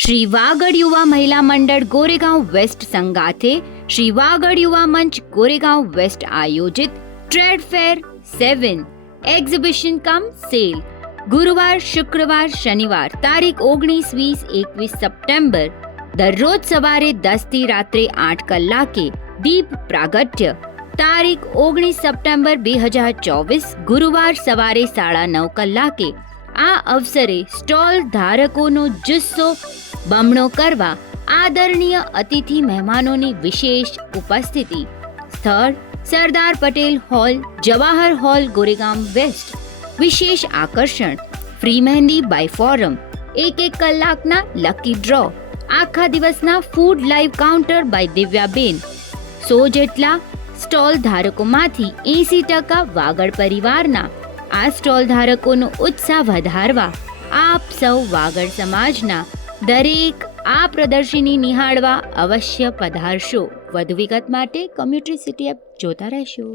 શ્રી વાગડ યુવા મહિલા મંડળ ગોરેગાંવ વેસ્ટ સંગાથે શ્રી વાગડ યુવા મંચ ગોરેગાંવ વેસ્ટ આયોજિત ટ્રેડ ફેર 7 એક્ઝિબિશન કમ સેલ ગુરુવાર, શુક્રવાર, શનિવાર તારીખ 19-20-21 સપ્ટેમ્બર દરરોજ સવારે 10 થી રાત્રે 8 કલાકે દીપ પ્રાગટ્ય. તારીખ 19 સપ્ટેમ્બર 2024 ગુરુવાર સવારે 9:30 કલાકે. આ અવસરે સ્ટોલ ધારકોનો જુસ્સો બમણો કરવા આદરણીય અતિથિ મહેમાનોની વિશેષ ઉપસ્થિતિ. સ્થળ Sardar Patel hall, Jawahar hall, Goregaon west. વિશેષ આકર્ષણ ફ્રી મહેંદી બાય ફોરમ, 1 કલાકના લકી ડ્રો, આખા દિવસના food live counter by Divyaben. 100 જેટલા સ્ટોલ ધારકોમાંથી 80% વાગડ પરિવારના. આ સ્ટોલ ધારકોનો ઉત્સાહ વધારવા આપ સૌ વાગડ સમાજના દરેક આ પ્રદર્શની નિહાળવા અવશ્ય પધારશો. વધુ વિગત માટે કોમ્યુનિટી સિટી એપ જોતા રહેશો.